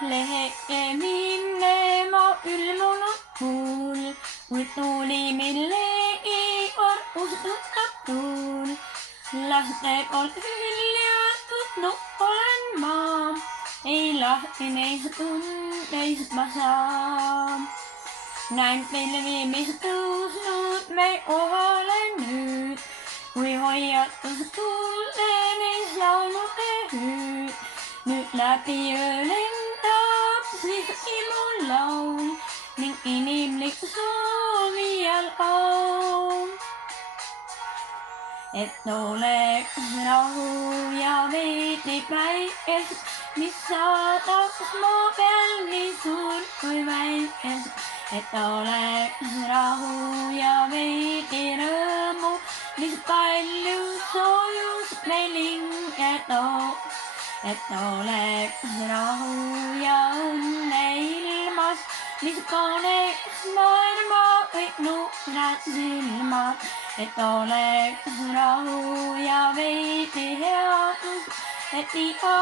Lehemimne ma ülmunud kuul, kuid tuuli, mille ei arvustatud tuul. Laste poolt hüljatud olen ma, ei lahti neist tundeist ma saan. Näin pilvi, mis tõusnud me kohale nüüd, kui hoiatus tullenis laulude hüüd. Nüüd läbi öö lendab siis ilmu laul ning inimlik soovijal au. Et oleks rahu ja veidi päikest, mis saadaks mu peal nii suurt kui väikest. Et oleks rahu ja veidi rõõmu, mis palju soojust meil hinge tooks. Et oleks rahu ja õnne ilmas, mis paneks maailma kõik nukrad silmad. Et oleks rahu ja veidi headust, et iga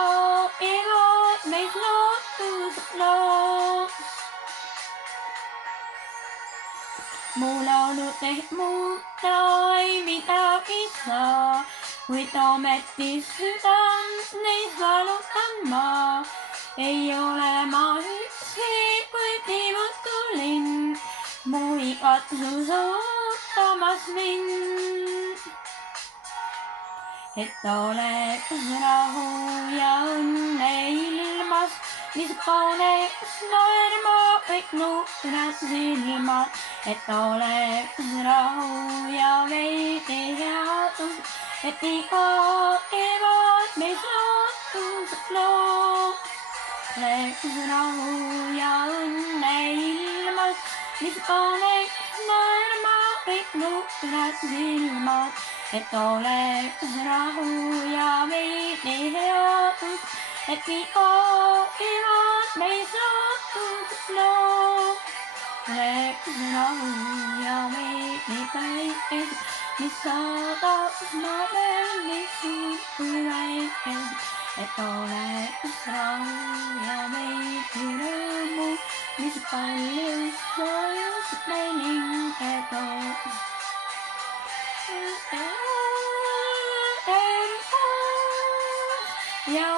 meis lootust looks. Mu laulud muuta ei midagi saa, kuid ometi südant neis valutan ma. Ei ole ma üksi, kuid niivutu lind, mu igatsus ootamas mind. Et oleks rahu ja õnne ilmas, mis paneks naerma kõik nukrad silmad. Et oleks rahu ja veidi headust, et iga kevad meis lootust looks. Oleks rahu ja õnne ilmas, mis paneks naerma kõik nukrad silmad. Et oleks rahu ja veidi headust, et iga kevad meis lootust looks. Oleks rahu ja veidi päikest, mis saadaks ma veel nii suurt kui väikest. Et oleks rahu ja veidi rõõmu, mis palju soojust meil hinge tooks. Ja